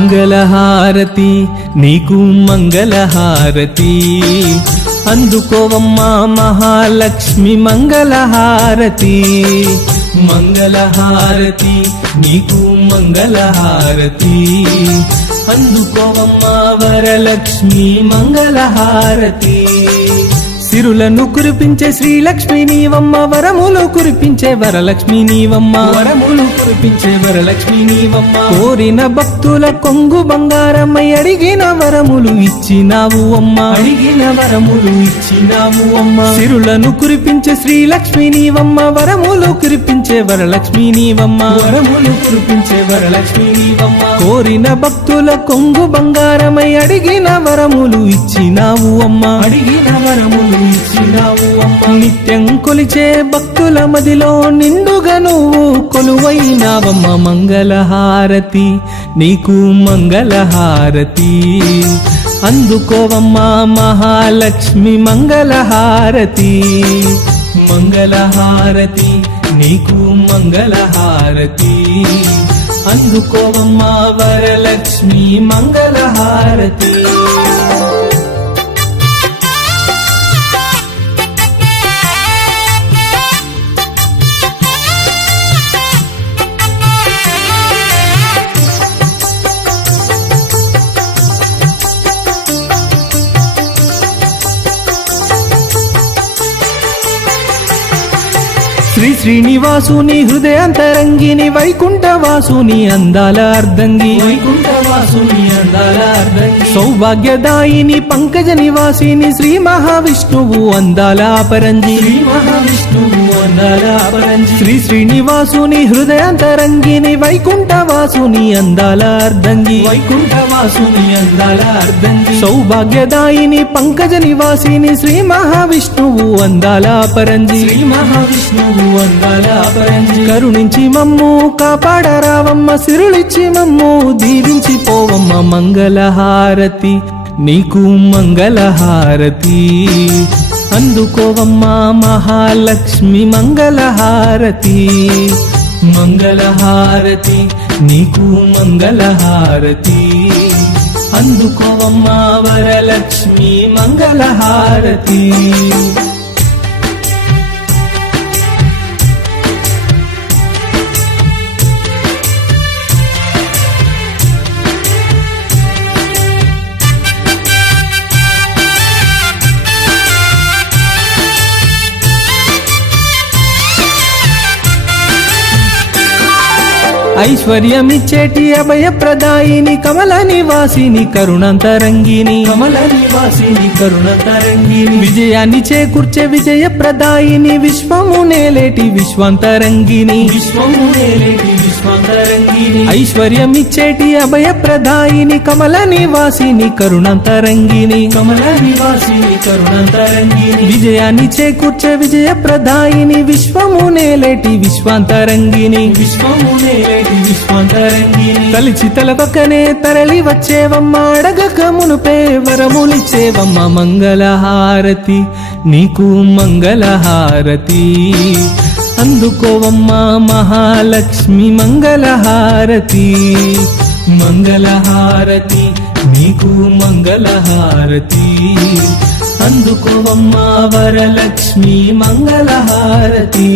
మంగళహారతి నీకు మంగళహారతి అందుకోవమ్మా మహాలక్ష్మి మంగళహారతి మంగళహారతి నీకు మంగళహారతి అందుకోవమ్మా వరలక్ష్మి మంగళహారతి సిరులను కురిపించే శ్రీలక్ష్మి నీవమ్మ వరములు కురిపించే వరలక్ష్మి నీవమ్మ వరములు కురిపించే వరలక్ష్మి నీవమ్మ కోరిన భక్తుల కొంగు బంగారమై అడిగిన వరములు ఇచ్చినావు అమ్మ అడిగిన వరములు ఇచ్చినావు అమ్మ సిరులను కురిపించే శ్రీలక్ష్మి నీవమ్మ వరములు కురిపించే వరలక్ష్మి నీవమ్మ వరములు కురిపించే వరలక్ష్మి నీవమ్మ కోరిన భక్తుల కొంగు బంగారమై అడిగిన వరములు ఇచ్చినావు అమ్మ అడిగిన వరములు నిత్యం కొలిచే భక్తుల మదిలో నిండుగా నువ్వు కొలువైనావమ్మ మంగళహారతి నీకు మంగళహారతి అందుకోవమ్మా మహాలక్ష్మి మంగళహారతి మంగళహారతి నీకు మంగళహారతి అందుకోవమ్మా వరలక్ష్మి మంగళహారతి శ్రీ శ్రీనివాసుని హృదయాంతరంగిని వైకుంఠవాసుని అందాల అర్ధంగి వైకుంఠవాసుని అందాల అర్ధంగి సౌభాగ్యదాయిని పంకజ నివాసిని శ్రీ మహావిష్ణువు అందాల అపరంజి శ్రీ మహావిష్ణువు అందాల అపరంజి శ్రీ శ్రీనివాసుని హృదయాంతరంగిని వైకుంఠవాసుని అందాల అర్ధంగి వైకుంఠవాసుని అందాల అర్ధంగి సౌభాగ్యదాయిని పంకజ నివాసిని శ్రీ మహావిష్ణువు అందాల అపరంజి శ్రీ మహావిష్ణువు కరుణించి మమ్ము కాపాడరావమ్మ సిరులిచ్చి మమ్ము దీవించి పోవమ్మ మంగళహారతి నీకు మంగళహారతి అందుకోవమ్మా మహాలక్ష్మి మంగళహారతి మంగళహారతి నీకు మంగళహారతి అందుకోవమ్మా వరలక్ష్మి మంగళహారతి ఐశ్వర్యమిచ్చేటి అభయప్రదాయిని కమల నివాసిని కరుణాంతరంగిని కమల నివాసిని కరుణాంతరంగిని విజయాన్ని చేకూర్చే విజయప్రదాయిని విశ్వము నేలేటి విశ్వాంతరంగిని విశ్వము నేలేటి విశ్వాంతరంగిని ఐశ్వర్యమిచ్చేటి అభయప్రదాయిని కమల నివాసిని కరుణాంతరంగిని కమల నివాసిని కరుణాంతరంగిని విజయాన్ని చేకూర్చే విజయప్రదాయిని విశ్వము నేలేటి విశ్వాంతరంగిని విశ్వము నేలేటి తలిచి తలపక్కనే తరలి వచ్చేవమ్మ అడగక మునుపే వరములిచ్చేవమ్మ మంగళహారతి నీకు మంగళహారతి అందుకోవమ్మా మహాలక్ష్మి మంగళహారతి మంగళహారతి నీకు మంగళహారతి అందుకోవమ్మా వరలక్ష్మి మంగళహారతి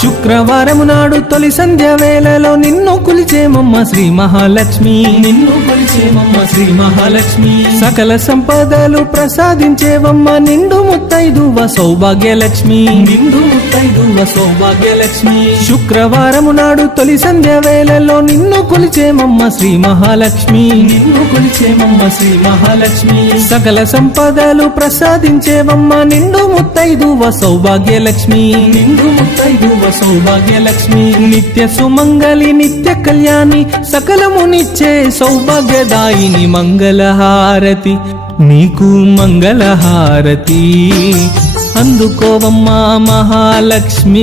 శుక్రవారము నాడు తొలి సంధ్య వేళలో నిన్ను కొలిచేమమ్మ శ్రీ మహాలక్ష్మి నిన్ను కొలిచేమమ్మ శ్రీ మహాలక్ష్మి సకల సంపదలు ప్రసాదించేవమ్మ నిండు ముత్తైదువ సౌభాగ్యలక్ష్మి నిండు ముత్తైదువ సౌభాగ్యలక్ష్మి శుక్రవారము నాడు తొలి సంధ్య వేళలో నిన్ను కొలిచేమమ్మ శ్రీ మహాలక్ష్మి నిన్ను కొలిచేమమ్మ శ్రీ మహాలక్ష్మి సకల సంపదలు ప్రసాదించేవమ్మ నిండు ముత్తైదువ సౌభాగ్యలక్ష్మి నిండు ముత్తైదువ సౌభాగ్యలక్ష్మి నిత్య సుమంగళి నిత్య కళ్యాణి సకలమునిచ్చే సౌభాగ్యదాయిని మంగళహారతి నీకు మంగళహారతి అందుకోవమ్మా మహాలక్ష్మి